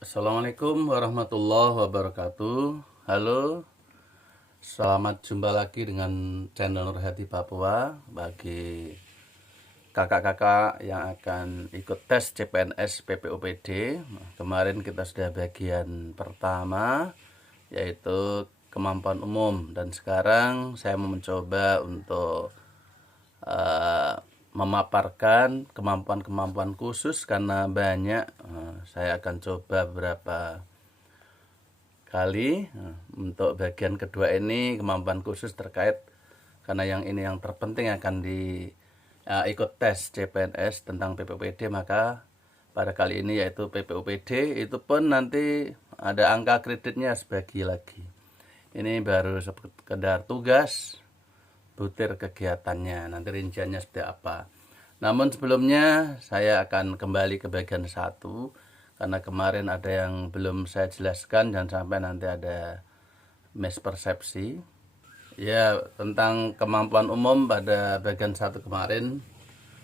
Assalamualaikum warahmatullahi wabarakatuh. Halo, selamat jumpa lagi dengan channel Nurhadi Papua. Bagi kakak-kakak yang akan ikut tes CPNS PPOPD, kemarin kita sudah bagian pertama, yaitu kemampuan umum. Dan sekarang saya mau mencoba untuk memaparkan kemampuan-kemampuan khusus karena banyak. Saya akan coba beberapa kali. Untuk bagian kedua ini kemampuan khusus terkait karena yang ini yang terpenting akan ikut tes CPNS tentang PPOPD, maka pada kali ini yaitu PPOPD itu pun nanti ada angka kreditnya sebagi lagi. Ini baru sekedar tugas, butir kegiatannya, nanti rinciannya seperti apa. Namun sebelumnya saya akan kembali ke bagian 1 karena kemarin ada yang belum saya jelaskan, jangan sampai nanti ada mispersepsi. Ya, tentang kemampuan umum pada bagian 1 kemarin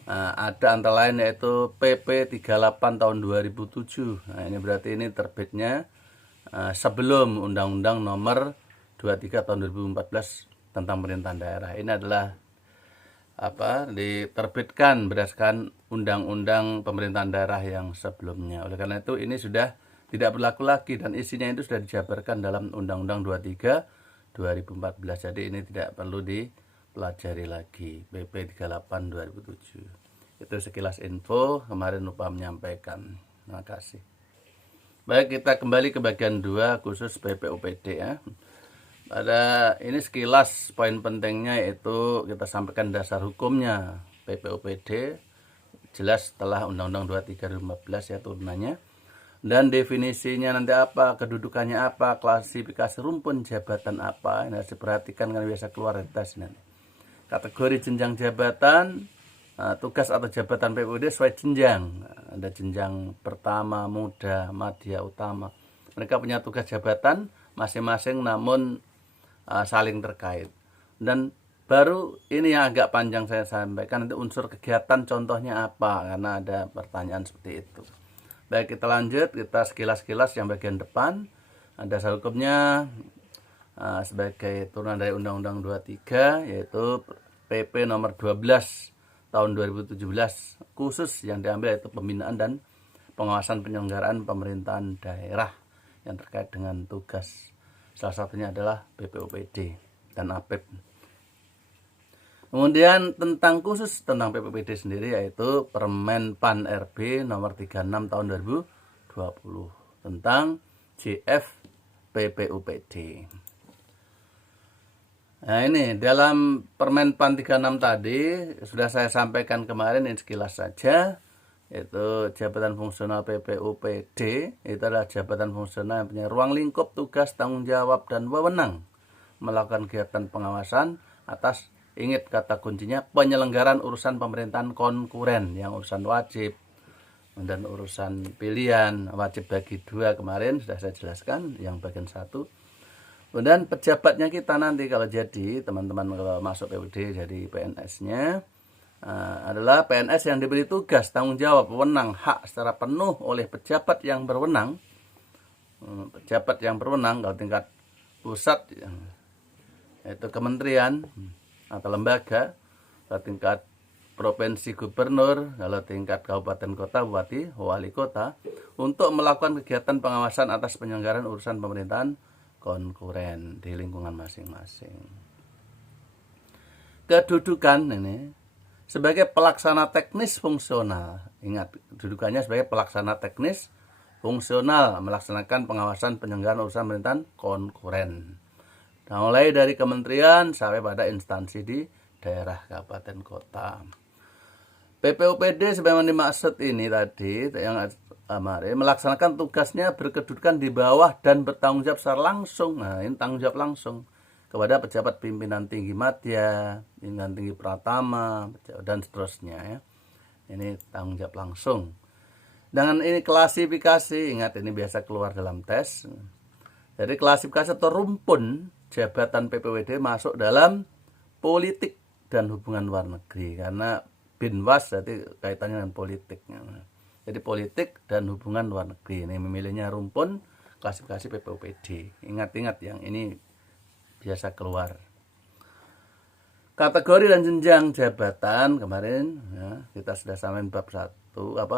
ada antara lain yaitu PP 38 tahun 2007. Nah, ini berarti ini terbitnya sebelum Undang-Undang Nomor 23 tahun 2014 tentang pemerintahan daerah. Ini adalah diterbitkan berdasarkan undang-undang pemerintahan daerah yang sebelumnya. Oleh karena itu ini sudah tidak berlaku lagi dan isinya itu sudah dijabarkan dalam Undang-Undang 23 2014. Jadi ini tidak perlu dipelajari lagi. PP 38 2007. Itu sekilas info, kemarin lupa menyampaikan. Terima kasih. Baik, kita kembali ke bagian 2 khusus PPOPD ya. Pada ini sekilas poin pentingnya yaitu kita sampaikan dasar hukumnya PPOPD, jelas setelah Undang-Undang 23 2014 ya turunannya, dan definisinya nanti apa, kedudukannya apa, klasifikasi rumpun jabatan apa. Ini harus diperhatikan karena biasa keluar dari tes nanti. Kategori jenjang jabatan, tugas atau jabatan PPOPD sesuai jenjang. Ada jenjang pertama, muda, madya, utama. Mereka punya tugas jabatan masing-masing namun saling terkait. Dan baru ini yang agak panjang saya sampaikan, nanti unsur kegiatan contohnya apa, karena ada pertanyaan seperti itu. Baik, kita lanjut, kita sekilas-kilas yang bagian depan. Dasar hukumnya sebagai turunan dari Undang-Undang 23 yaitu PP nomor 12 tahun 2017 khusus yang diambil yaitu pembinaan dan pengawasan penyelenggaraan pemerintahan daerah yang terkait dengan tugas. Salah satunya adalah PPOPD dan APEP. Kemudian tentang khusus tentang PPOPD sendiri yaitu Permen PAN RB nomor 36 tahun 2020 tentang JF PPOPD. Nah, ini dalam Permen PAN 36 tadi sudah saya sampaikan kemarin, ini sekilas saja, yaitu jabatan fungsional PPOPD itu adalah jabatan fungsional yang punya ruang lingkup tugas, tanggung jawab, dan wewenang melakukan kegiatan pengawasan atas, ingat kata kuncinya, penyelenggaraan urusan pemerintahan konkuren, yang urusan wajib dan urusan pilihan. Wajib bagi 2 kemarin sudah saya jelaskan yang bagian 1. Kemudian pejabatnya kita nanti kalau jadi teman-teman kalau masuk PPOPD jadi PNS-nya adalah PNS yang diberi tugas, tanggung jawab, wewenang, hak secara penuh oleh pejabat yang berwenang. Pejabat yang berwenang kalau tingkat pusat yaitu kementerian atau lembaga, kalau tingkat provinsi gubernur, kalau tingkat kabupaten kota bupati wali kota, untuk melakukan kegiatan pengawasan atas penyelenggaraan urusan pemerintahan konkuren di lingkungan masing-masing. Kedudukan ini sebagai pelaksana teknis fungsional. Ingat, kedudukannya sebagai pelaksana teknis fungsional melaksanakan pengawasan penyelenggaraan urusan pemerintahan konkuren. Nah, mulai dari kementerian sampai pada instansi di daerah kabupaten kota. PPOPD sebagaimana dimaksud ini tadi yang melaksanakan tugasnya berkedudukan di bawah dan bertanggung jawab secara langsung. Nah, ini tanggung jawab langsung kepada pejabat pimpinan tinggi madya, pimpinan tinggi pratama, dan seterusnya ya. Ini tanggung jawab langsung. Dengan ini klasifikasi, ingat ini biasa keluar dalam tes. Jadi klasifikasi atau rumpun jabatan PPOPD masuk dalam politik dan hubungan luar negeri karena Binwas jadi kaitannya dengan politiknya. Jadi politik dan hubungan luar negeri. Ini memilihnya rumpun klasifikasi PPOPD. Ingat-ingat yang ini biasa keluar. Kategori dan jenjang jabatan kemarin ya, kita sudah samain bab 1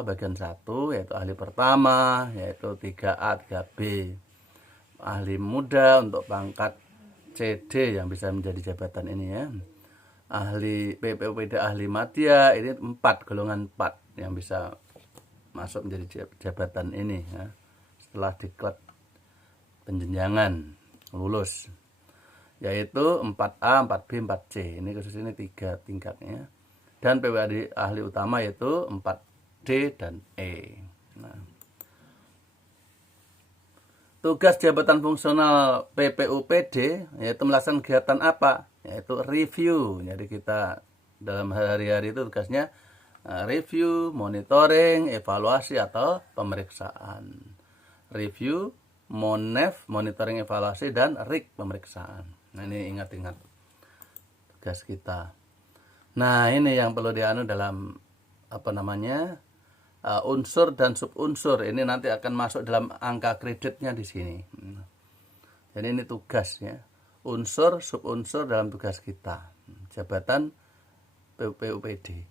bagian 1 yaitu ahli pertama yaitu 3A 3B. Ahli muda untuk pangkat CD yang bisa menjadi jabatan ini ya. Ahli PPOPD ahli madya ini 4 golongan 4 yang bisa masuk menjadi jabatan ini ya. Setelah diklat penjenjangan lulus yaitu 4A, 4B, 4C. Ini khusus ini 3 tingkatnya. Dan PPOPD ahli utama yaitu 4D dan E. Nah, tugas jabatan fungsional PPOPD yaitu melaksanakan kegiatan apa? Yaitu review. Jadi kita dalam hari-hari itu tugasnya review, monitoring, evaluasi atau pemeriksaan. Review, monitoring, evaluasi, dan RIK pemeriksaan. Nah ini ingat-ingat tugas kita. Nah ini yang perlu dianu dalam unsur dan subunsur. Ini nanti akan masuk dalam angka kreditnya di sini. Jadi ini tugas ya. Unsur, subunsur dalam tugas kita. Jabatan PPOPD.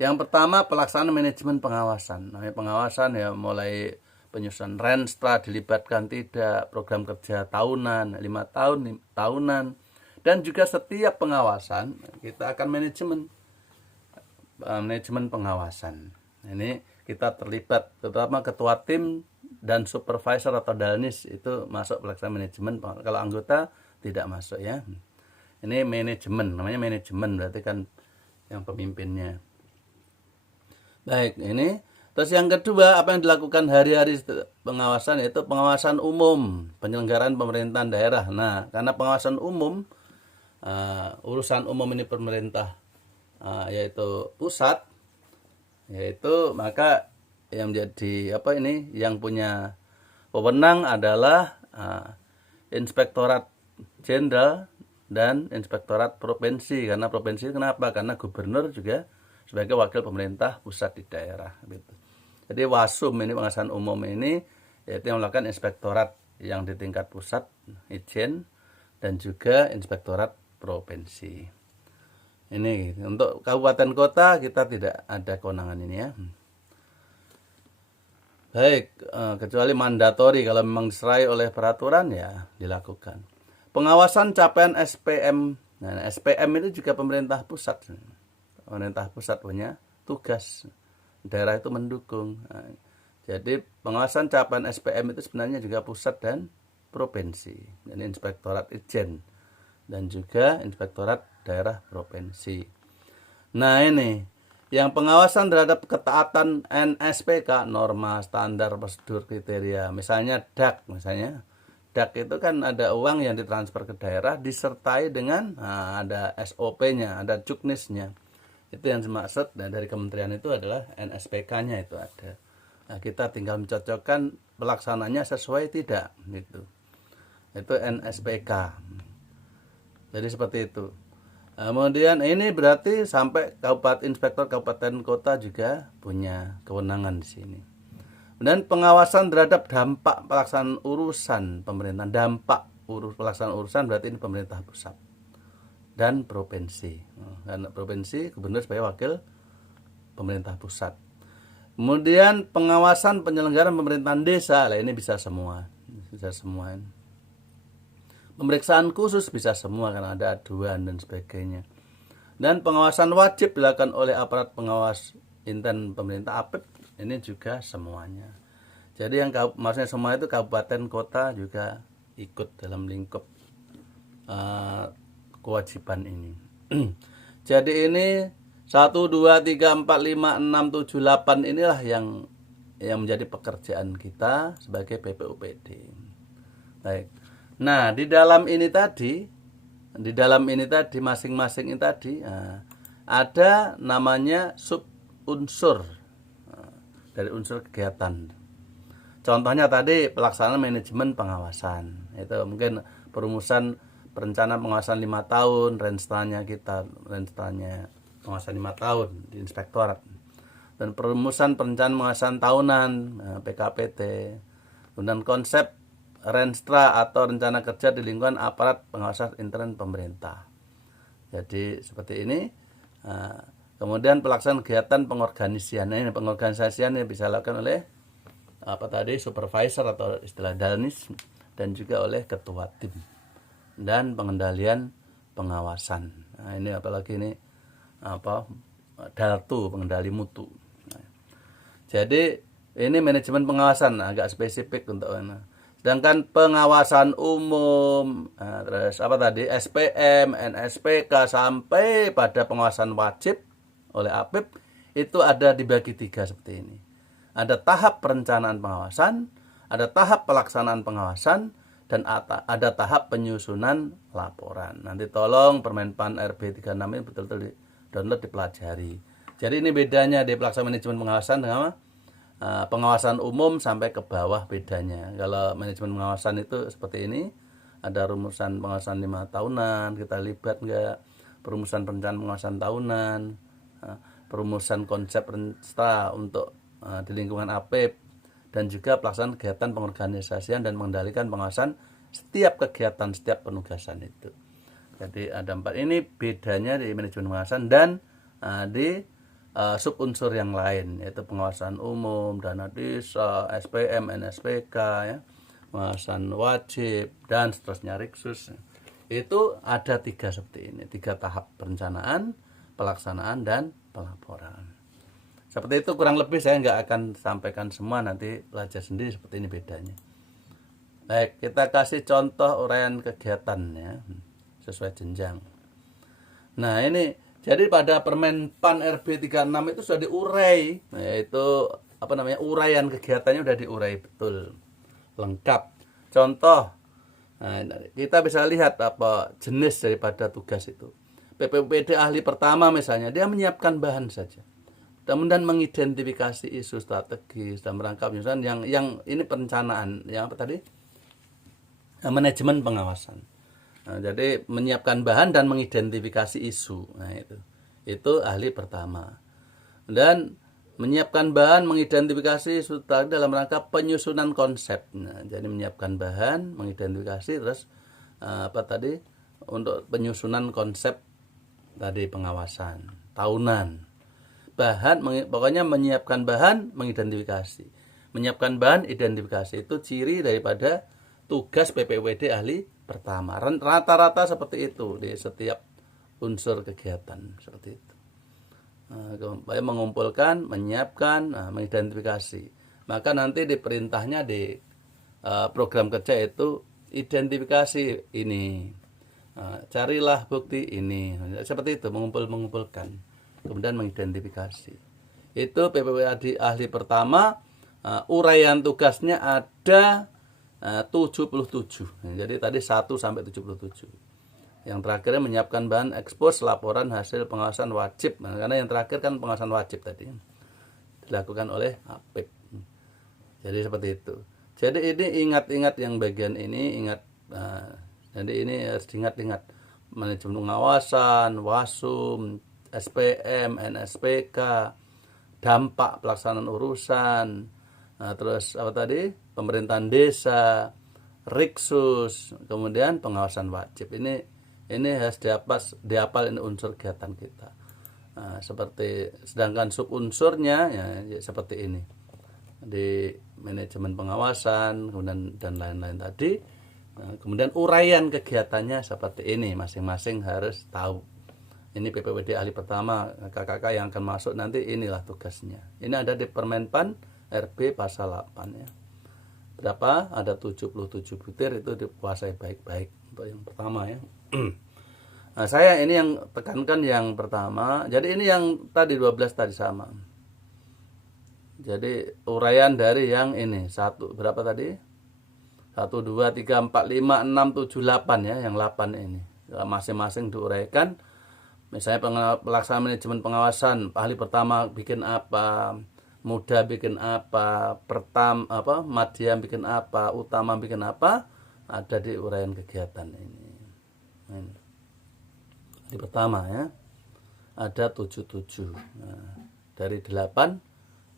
Yang pertama pelaksanaan manajemen pengawasan. Nah, pengawasan ya mulai penyusunan renstra dilibatkan tidak, program kerja tahunan, 5 tahun, tahunan, dan juga setiap pengawasan kita akan manajemen pengawasan. Ini kita terlibat, terutama ketua tim dan supervisor atau dalnis itu masuk pelaksanaan manajemen. Kalau anggota tidak masuk ya. Ini manajemen, namanya manajemen berarti kan yang pemimpinnya. Baik, ini terus yang kedua, apa yang dilakukan hari-hari pengawasan yaitu pengawasan umum, penyelenggaraan pemerintahan daerah. Nah, karena pengawasan umum, urusan umum ini pemerintah, yaitu pusat, yaitu maka yang menjadi yang punya wewenang adalah Inspektorat Jenderal dan Inspektorat Provinsi. Karena provinsi kenapa? Karena gubernur juga sebagai wakil pemerintah pusat di daerah gitu. Jadi WASUM ini pengawasan umum ini yaitu yang melakukan inspektorat yang di tingkat pusat Ijen dan juga inspektorat provinsi. Ini untuk kabupaten kota kita tidak ada kewenangan ini ya. Baik, kecuali mandatori kalau memang diserai oleh peraturan ya dilakukan. Pengawasan capaian SPM. Nah, SPM itu juga pemerintah pusat. Pemerintah pusat punya tugas. Daerah itu mendukung. Nah, jadi pengawasan capaian SPM itu sebenarnya juga pusat dan provinsi. Dan inspektorat Ijen dan juga inspektorat daerah provinsi. Nah ini yang pengawasan terhadap ketaatan NSPK, norma, standar, prosedur, kriteria. Misalnya DAK, DAK itu kan ada uang yang ditransfer ke daerah disertai dengan ada SOP-nya, ada juknisnya. Itu yang dimaksud dari kementerian itu adalah NSPK-nya itu ada. Nah, kita tinggal mencocokkan pelaksananya sesuai tidak gitu. Itu NSPK. Jadi seperti itu. Kemudian ini berarti sampai inspektor kabupaten kota juga punya kewenangan di sini. Dan pengawasan terhadap dampak pelaksanaan urusan pemerintahan, pelaksanaan urusan berarti ini pemerintah pusat dan provinsi. Karena provinsi gubernur sebagai wakil pemerintah pusat. Kemudian pengawasan penyelenggaraan pemerintahan desa, lah ini bisa semua. Pemeriksaan khusus bisa semua karena ada aduan dan sebagainya. Dan pengawasan wajib dilakukan oleh aparat pengawas inten pemerintah APIP, ini juga semuanya. Jadi yang maksudnya semua itu kabupaten kota juga ikut dalam lingkup kewajiban ini. Jadi ini 1, 2, 3, 4, 5, 6, 7, 8 inilah yang menjadi pekerjaan kita sebagai PPOPD. Baik. Nah, di dalam ini tadi masing-masing ini tadi ada namanya subunsur dari unsur kegiatan. Contohnya tadi pelaksanaan manajemen pengawasan. Itu mungkin perumusan perencanaan pengawasan 5 tahun, renstranya pengawasan 5 tahun di inspektorat. dan perumusan perencanaan pengawasan tahunan PKPT, kemudian konsep Renstra atau rencana kerja di lingkungan aparat pengawasan intern pemerintah. Jadi seperti ini. Kemudian pelaksanaan kegiatan pengorganisasian. Ini pengorganisasian yang bisa dilakukan oleh supervisor atau istilah danis, dan juga oleh ketua tim, dan pengendalian pengawasan. Nah, ini apalagi ini DALTU, pengendali mutu. Nah, jadi ini manajemen pengawasan agak spesifik untuk ini. Sedangkan pengawasan umum, terus SPM, NSPK sampai pada pengawasan wajib oleh APIP itu ada dibagi 3 seperti ini. Ada tahap perencanaan pengawasan, ada tahap pelaksanaan pengawasan, dan ada tahap penyusunan laporan. Nanti tolong Permenpan RB 36 ini betul-betul di-download, dipelajari. Jadi ini bedanya di pelaksanaan manajemen pengawasan dengan pengawasan umum sampai ke bawah bedanya. Kalau manajemen pengawasan itu seperti ini, ada rumusan pengawasan 5 tahunan, kita libat enggak, perumusan perencanaan pengawasan tahunan, perumusan konsep Renstra untuk di lingkungan APIP, dan juga pelaksanaan kegiatan pengorganisasian dan mengendalikan pengawasan setiap kegiatan, setiap penugasan itu. Jadi ada 4 ini bedanya di manajemen pengawasan dan di subunsur yang lain, yaitu pengawasan umum, dana desa, SPM, NSPK, ya, pengawasan wajib, dan seterusnya Riksus. Itu ada 3 seperti ini, 3 tahap perencanaan, pelaksanaan, dan pelaporan. Seperti itu kurang lebih, saya nggak akan sampaikan semua, nanti belajar sendiri seperti ini bedanya. Baik, kita kasih contoh uraian kegiatannya sesuai jenjang. Nah ini, jadi pada Permenpan RB 36 itu sudah diurai, yaitu uraian kegiatannya sudah diurai betul, lengkap. Contoh, kita bisa lihat apa jenis daripada tugas itu. PPWD ahli pertama misalnya, dia menyiapkan bahan saja, kemudian mengidentifikasi isu strategis dan merangkap penyusunan yang ini perencanaan, yang manajemen pengawasan. Nah, jadi menyiapkan bahan dan mengidentifikasi isu. Nah, itu ahli pertama. Dan menyiapkan bahan, mengidentifikasi isu dalam rangka penyusunan konsep. Nah, jadi menyiapkan bahan, mengidentifikasi, terus untuk penyusunan konsep pengawasan tahunan. Bahan, pokoknya menyiapkan bahan, mengidentifikasi. Menyiapkan bahan, identifikasi, itu ciri daripada tugas PPWD ahli pertama. Rata-rata seperti itu di setiap unsur kegiatan, seperti itu. Mengumpulkan, menyiapkan, mengidentifikasi. Maka nanti di perintahnya di program kerja itu identifikasi ini, carilah bukti ini, seperti itu, mengumpulkan, kemudian mengidentifikasi. Itu PPWD ahli pertama. Uraian tugasnya ada 77. Jadi tadi 1 sampai 77. Yang terakhir menyiapkan bahan ekspos laporan hasil pengawasan wajib. Karena yang terakhir kan pengawasan wajib tadi dilakukan oleh APIP. Jadi seperti itu. Jadi ini ingat-ingat yang bagian ini, ingat. Jadi ini harus diingat-ingat. Manajemen pengawasan, WASUM, SPM, NSPK, dampak pelaksanaan urusan, terus pemerintahan desa, Riksus, kemudian pengawasan wajib. Ini harus dihafal ini unsur kegiatan kita. Sedangkan subunsurnya ya seperti ini. Di manajemen pengawasan, kemudian dan lain-lain tadi. Kemudian uraian kegiatannya seperti ini, masing-masing harus tahu. Ini PPWD ahli pertama, kakak-kakak yang akan masuk nanti, inilah tugasnya. Ini ada di Permenpan RB pasal 8 ya. Berapa? Ada 77 butir, itu dikuasai baik-baik untuk yang pertama ya. Nah, saya ini yang tekankan yang pertama. Jadi ini yang tadi 12 tadi sama. Jadi uraian dari yang ini berapa tadi? 1, 2, 3, 4, 5, 6, 7, 8 ya. Yang 8 ini masing-masing diuraikan. Misalnya pelaksanaan manajemen pengawasan, ahli pertama bikin apa, muda bikin apa, Madiam bikin apa, utama bikin apa, ada di uraian kegiatan ini. Di pertama ya, ada 77. Nah, dari 8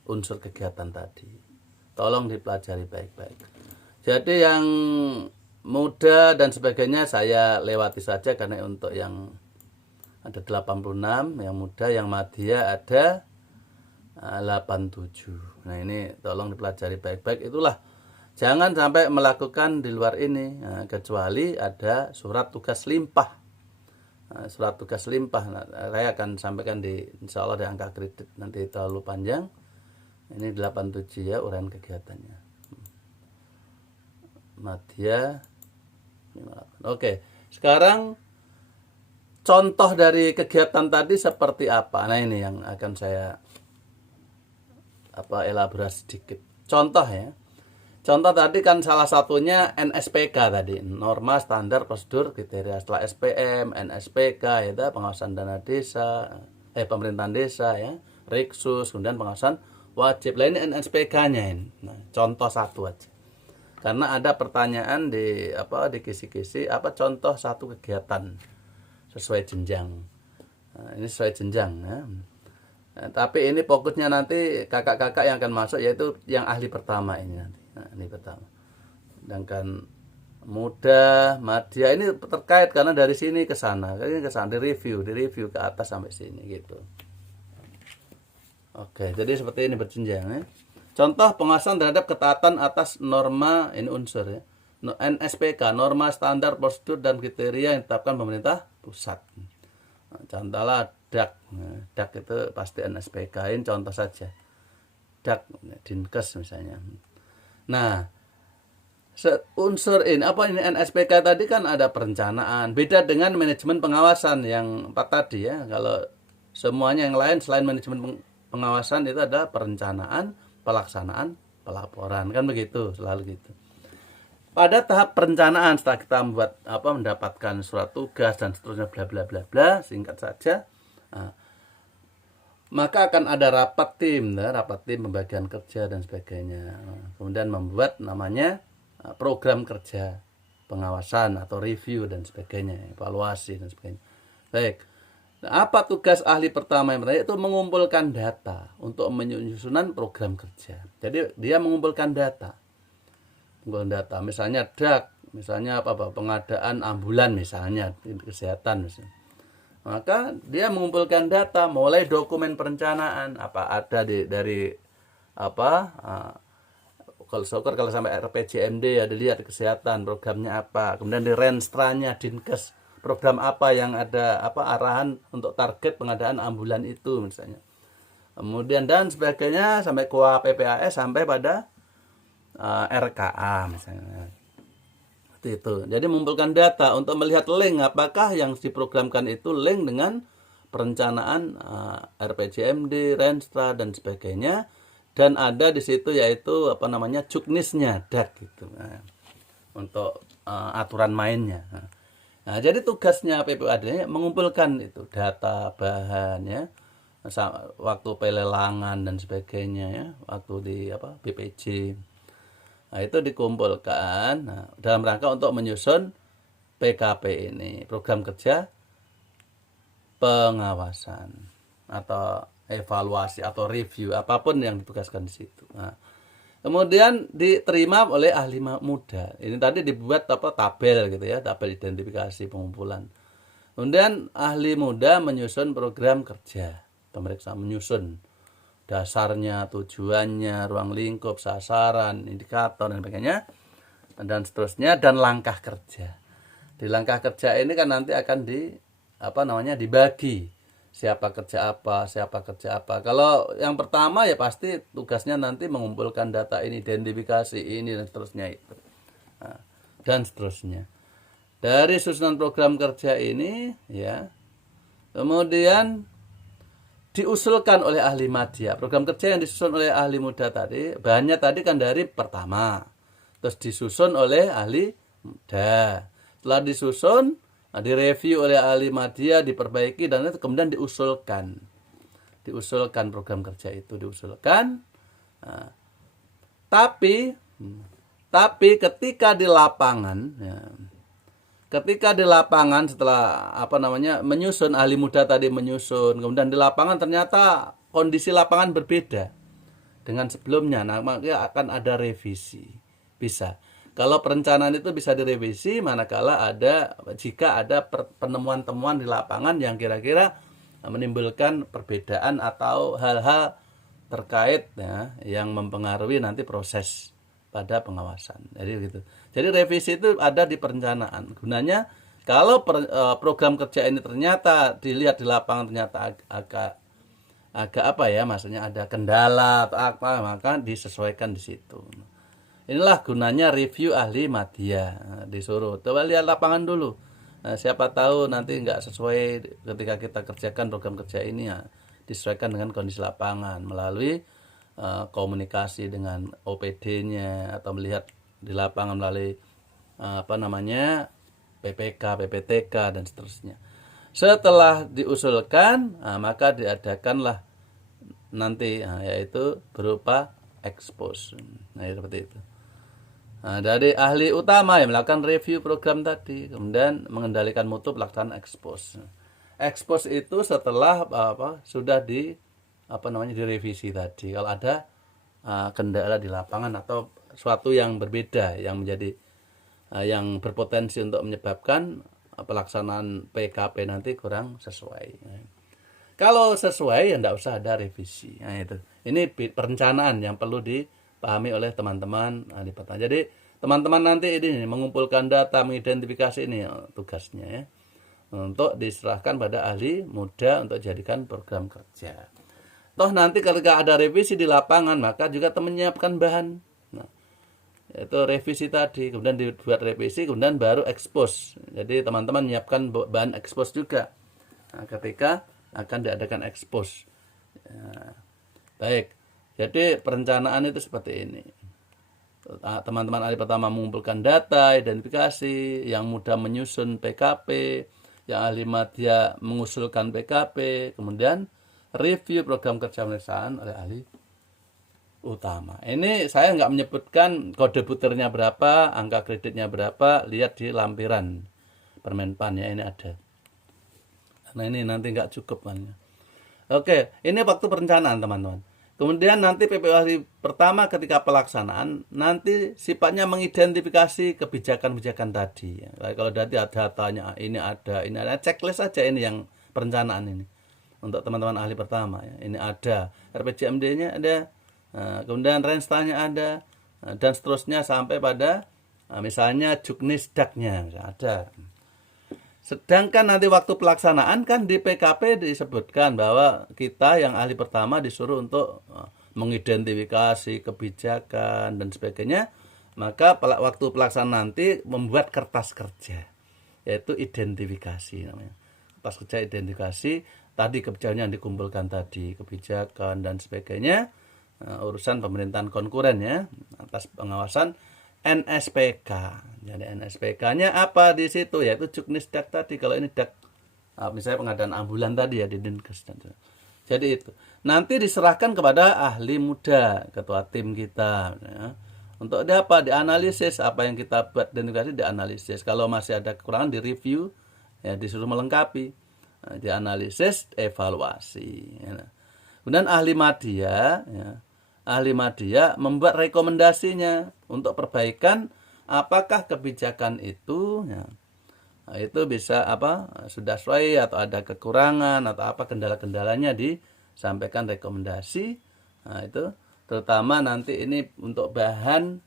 unsur kegiatan tadi. Tolong dipelajari baik-baik. Jadi yang muda dan sebagainya saya lewati saja, karena untuk yang ada 86 yang muda, yang madya ada 87. Nah ini tolong dipelajari baik-baik. Itulah, jangan sampai melakukan di luar ini, kecuali ada surat tugas limpah. Surat tugas limpah, saya akan sampaikan di insya Allah di angka kredit, nanti terlalu panjang. Ini 87 ya uraian kegiatannya. Madya 58. Oke, sekarang contoh dari kegiatan tadi seperti apa? Nah ini yang akan saya elaborasi sedikit. Contoh ya. Contoh tadi kan salah satunya NSPK tadi, norma standar prosedur kriteria. Setelah SPM, NSPK itu pengawasan dana desa, pemerintahan desa ya, Riksus, kemudian pengawasan wajib. Lah ini NSPK-nya ini. Nah, contoh satu aja. Karena ada pertanyaan di kisi-kisi contoh satu kegiatan sesuai jenjang. Nah, ini sesuai jenjang ya. Nah, tapi ini fokusnya nanti kakak-kakak yang akan masuk, yaitu yang ahli pertama ini nanti. Nah, ini pertama. Sedangkan muda, madya ini terkait karena dari sini ke sana, di review ke atas sampai sini gitu. Oke, jadi seperti ini berjenjang ya. Contoh pengawasan terhadap ketaatan atas norma ini unsur ya. NSPK, norma standar prosedur dan kriteria yang ditetapkan pemerintah pusat. Nah, contohlah DAK. Nah, DAK itu pasti NSPK, ini contoh saja. DAK, Dinkes misalnya. Nah, unsur ini NSPK tadi kan ada perencanaan. Beda dengan manajemen pengawasan yang 4 tadi ya. Kalau semuanya yang lain selain manajemen pengawasan itu ada perencanaan, pelaksanaan, pelaporan, kan begitu, selalu gitu. Pada tahap perencanaan, setelah kita mendapatkan surat tugas dan seterusnya bla bla bla bla, singkat saja, maka akan ada rapat tim pembagian kerja dan sebagainya. Kemudian membuat namanya program kerja pengawasan atau review dan sebagainya, evaluasi dan sebagainya. Baik. Nah, apa tugas ahli pertama yang itu mengumpulkan data untuk menyusunan program kerja. Jadi dia mengumpulkan data. Misalnya DAK, misalnya pengadaan ambulan misalnya di kesehatan misalnya. Maka dia mengumpulkan data mulai dokumen perencanaan kalau sampai RPJMD ya dilihat kesehatan programnya apa, kemudian di Renstranya Dinkes program apa yang ada arahan untuk target pengadaan ambulan itu misalnya. Kemudian dan sebagainya sampai KUA PPAS sampai pada RKA misalnya. Seperti itu. Jadi mengumpulkan data untuk melihat link apakah yang diprogramkan itu link dengan perencanaan RPJMD, Renstra dan sebagainya, dan ada di situ yaitu juknisnya DAK gitu. Nah, untuk aturan mainnya. Nah, jadi tugasnya PPAD mengumpulkan itu data bahan ya, waktu pelelangan dan sebagainya ya, waktu di BPJ. Nah, itu dikumpulkan dalam rangka untuk menyusun PKP ini, program kerja pengawasan atau evaluasi atau review apapun yang ditugaskan di situ. Nah, kemudian diterima oleh ahli muda. Ini tadi dibuat tabel gitu ya, tabel identifikasi pengumpulan. Kemudian ahli muda menyusun program kerja, pemeriksaan menyusun dasarnya, tujuannya, ruang lingkup, sasaran, indikator dan sebagainya, dan seterusnya, dan langkah kerja. Di langkah kerja ini kan nanti akan dibagi. Siapa kerja apa. Kalau yang pertama ya pasti tugasnya nanti mengumpulkan data ini, identifikasi ini dan seterusnya itu. Nah, dan seterusnya. Dari susunan program kerja ini ya, kemudian diusulkan oleh ahli madya. Program kerja yang disusun oleh ahli muda tadi, bahannya tadi kan dari pertama. Terus disusun oleh ahli muda. Setelah disusun, direview oleh ahli madya, diperbaiki dan itu kemudian diusulkan program kerja itu diusulkan. Nah, tapi ketika di lapangan setelah menyusun, ahli muda tadi menyusun, kemudian di lapangan ternyata kondisi lapangan berbeda. dengan sebelumnya. Nah, maka akan ada revisi. Bisa. Kalau perencanaan itu bisa direvisi manakala jika ada penemuan-temuan di lapangan yang kira-kira menimbulkan perbedaan atau hal-hal terkait ya, yang mempengaruhi nanti proses pada pengawasan. Jadi gitu. Jadi revisi itu ada di perencanaan. Gunanya kalau program kerja ini ternyata dilihat di lapangan ternyata agak apa ya, maksudnya ada kendala atau apa, maka disesuaikan di situ. Inilah gunanya review ahli media. Disuruh coba lihat lapangan dulu. Nah, siapa tahu nanti nggak sesuai ketika kita kerjakan program kerja ini ya, disesuaikan dengan kondisi lapangan melalui komunikasi dengan OPD-nya atau melihat di lapangan melalui PPK, PPTK dan seterusnya. Setelah diusulkan, maka diadakanlah nanti yaitu berupa expose. Nah, seperti itu. Nah, dari ahli utama yang melakukan review program tadi, kemudian mengendalikan mutu pelaksanaan expose. Expose itu setelah sudah direvisi tadi. Kalau ada kendala di lapangan atau suatu yang berbeda yang menjadi yang berpotensi untuk menyebabkan pelaksanaan PKP nanti kurang sesuai. Kalau sesuai ya tidak usah ada revisi. Nah, itu. Ini perencanaan yang perlu dipahami oleh teman-teman ahli pertanian. Jadi teman-teman nanti ini mengumpulkan data, mengidentifikasi ini tugasnya ya, untuk diserahkan pada ahli muda untuk jadikan program kerja. Toh nanti ketika ada revisi di lapangan maka juga menyiapkan bahan. Nah, itu revisi tadi, kemudian dibuat revisi, kemudian baru expose. Jadi teman-teman menyiapkan bahan expose juga. Nah, ketika akan diadakan expose. Ya, baik. Jadi perencanaan itu seperti ini. Teman-teman ahli pertama mengumpulkan data, identifikasi, yang mudah menyusun PKP, yang ahli media mengusulkan PKP, kemudian review program kerja pemeriksaan oleh ahli utama. Ini saya nggak menyebutkan kode puternya berapa, angka kreditnya berapa, lihat di lampiran Permenpan ya, ini ada. Nah, ini nanti nggak cukup kan. Oke, ini waktu perencanaan teman-teman. Kemudian nanti PPU ahli pertama ketika pelaksanaan nanti sifatnya mengidentifikasi kebijakan-kebijakan tadi. Kalau tadi ada datanya, ini ada checklist saja ini yang perencanaan ini untuk teman-teman ahli pertama. Ya. Ini ada RPJMD-nya ada, kemudian Renstra-nya ada, dan seterusnya sampai pada misalnya Juknisdak-nya ada. Sedangkan nanti waktu pelaksanaan kan di PKP disebutkan bahwa kita yang ahli pertama disuruh untuk mengidentifikasi kebijakan dan sebagainya. Maka waktu pelaksanaan nanti membuat kertas kerja, yaitu identifikasi namanya. Kertas kerja identifikasi, tadi kebijakan yang dikumpulkan tadi, kebijakan dan sebagainya, urusan pemerintahan konkuren ya, atas pengawasan NSPK. Jadi NSPK-nya apa di situ? Yaitu Juknisdak tadi. Kalau ini dak, misalnya pengadaan ambulan tadi ya di Dinkes. Jadi itu. Nanti diserahkan kepada ahli muda, ketua tim kita. Ya. Untuk dianalisis apa yang kita buat identifikasi, dianalisis. Kalau masih ada kekurangan direview, ya disuruh melengkapi. Nah, dianalisis, evaluasi. Ya. Kemudian ahli media, ya. Ahli media membuat rekomendasinya untuk perbaikan apakah kebijakan itu ya, itu bisa sudah sesuai atau ada kekurangan atau apa kendala-kendalanya disampaikan rekomendasi. Nah, itu terutama nanti ini untuk bahan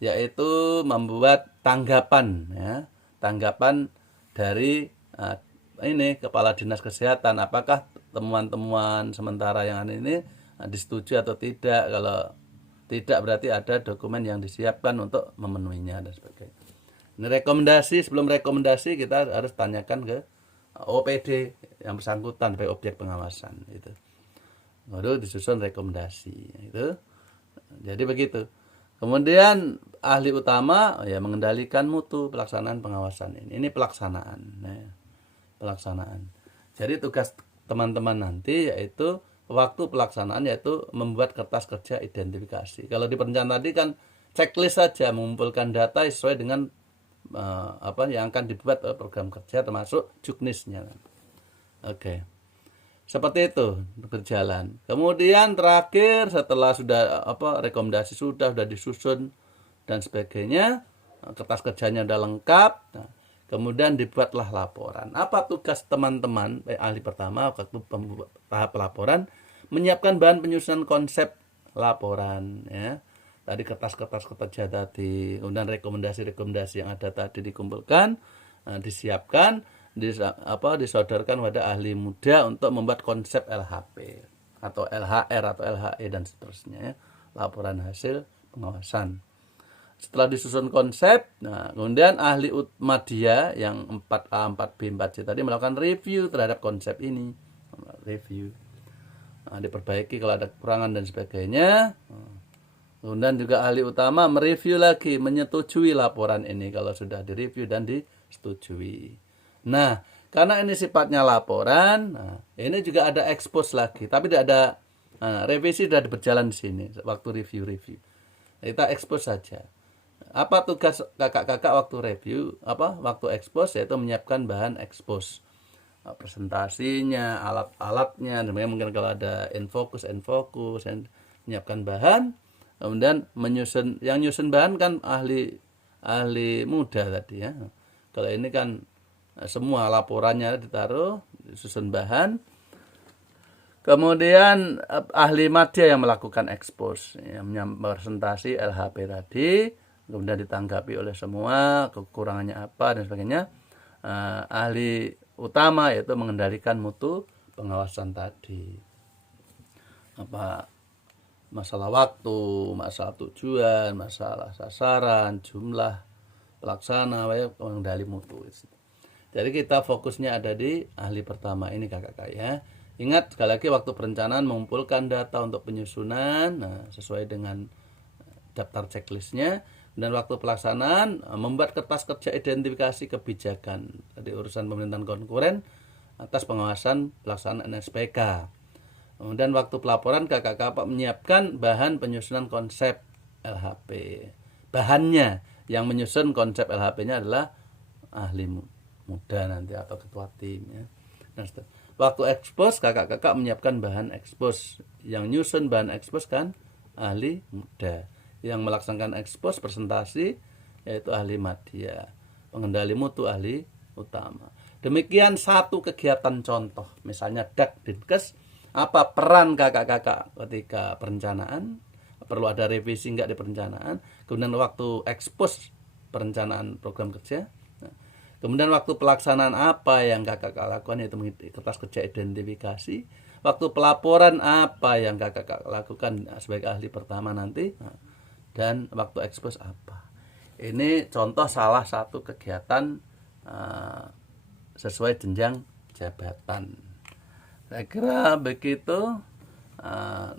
yaitu membuat tanggapan ya, tanggapan dari ini Kepala Dinas Kesehatan, apakah temuan-temuan sementara yang ini disetujui atau tidak. Kalau tidak berarti ada dokumen yang disiapkan untuk memenuhinya dan sebagainya. Ini rekomendasi, sebelum rekomendasi kita harus tanyakan ke OPD yang bersangkutan sebagai objek pengawasan itu. Baru disusun rekomendasi itu. Jadi begitu. Kemudian ahli utama ya mengendalikan mutu pelaksanaan pengawasan ini. Ini pelaksanaan. Nah, pelaksanaan. Jadi tugas teman-teman nanti yaitu waktu pelaksanaan yaitu membuat kertas kerja identifikasi. Kalau di perencanaan tadi kan checklist saja, mengumpulkan data sesuai dengan apa yang akan dibuat program kerja termasuk juknisnya. Oke. Seperti itu berjalan. Kemudian terakhir setelah sudah rekomendasi sudah disusun dan sebagainya, kertas kerjanya sudah lengkap. Nah, kemudian dibuatlah laporan. Apa tugas teman-teman ahli pertama waktu tahap laporan? Menyiapkan bahan penyusunan konsep laporan, ya. Tadi kertas-kertas kerja tadi, kemudian rekomendasi-rekomendasi yang ada tadi dikumpulkan, disiapkan, disodorkan pada ahli muda untuk membuat konsep LHP atau LHR atau LHE dan seterusnya, ya. Laporan hasil pengawasan. Setelah disusun konsep, nah kemudian ahli media yang 4A, 4B, 4C tadi melakukan review terhadap konsep ini. Review. Nah, diperbaiki kalau ada kekurangan dan sebagainya. Kemudian juga ahli utama mereview lagi, menyetujui laporan ini kalau sudah direview dan disetujui. Nah, karena ini sifatnya laporan, ini juga ada expose lagi, tapi tidak ada revisi sudah berjalan di sini waktu review. Kita expose saja. Apa tugas kakak-kakak waktu review? Waktu expose yaitu menyiapkan bahan expose. Presentasinya, alat-alatnya, mungkin kalau ada infocus, menyiapkan bahan. Kemudian nyusun bahan kan ahli muda tadi, ya. Kalau ini kan semua laporannya ditaruh, susun bahan. Kemudian ahli media yang melakukan expose, yang presentasi LHP tadi, kemudian ditanggapi oleh semua, kekurangannya apa dan sebagainya. Ahli utama yaitu mengendalikan mutu pengawasan tadi. Masalah waktu, masalah tujuan, masalah sasaran, jumlah pelaksana, mengendali mutu. Jadi kita fokusnya ada di ahli pertama ini kakak-kakak, ya. Ingat sekali lagi waktu perencanaan mengumpulkan data untuk penyusunan, sesuai dengan daftar checklistnya, dan waktu pelaksanaan membuat kertas kerja identifikasi kebijakan dari urusan pemerintahan konkuren atas pengawasan pelaksanaan SPK. Kemudian waktu pelaporan kakak-kakak menyiapkan bahan penyusunan konsep LHP. Bahannya yang menyusun konsep LHP-nya adalah ahli muda nanti atau ketua tim, ya. Nah, waktu expose kakak-kakak menyiapkan bahan expose. Yang nyusun bahan expose kan ahli muda. Yang melaksanakan expose presentasi yaitu ahli media. Pengendali mutu ahli utama. Demikian satu kegiatan contoh. Misalnya Dinkes, apa peran kakak-kakak ketika perencanaan, perlu ada revisi enggak di perencanaan, kemudian waktu expose perencanaan program kerja, kemudian waktu pelaksanaan apa yang kakak-kakak lakukan, yaitu kertas kerja identifikasi, waktu pelaporan apa yang kakak-kakak lakukan sebagai ahli pertama nanti, dan waktu expose apa. Ini contoh salah satu kegiatan sesuai jenjang jabatan. Saya kira begitu.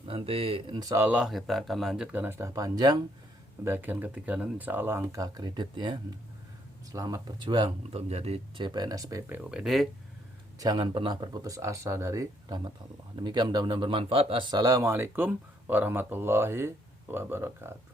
Nanti insya Allah kita akan lanjut karena sudah panjang. Bagian ketiga nanti insya Allah angka kredit, ya. Selamat berjuang untuk menjadi CPNS PPOPD. Jangan pernah berputus asa dari rahmat Allah. Demikian, mudah-mudahan bermanfaat. Assalamualaikum warahmatullahi wabarakatuh.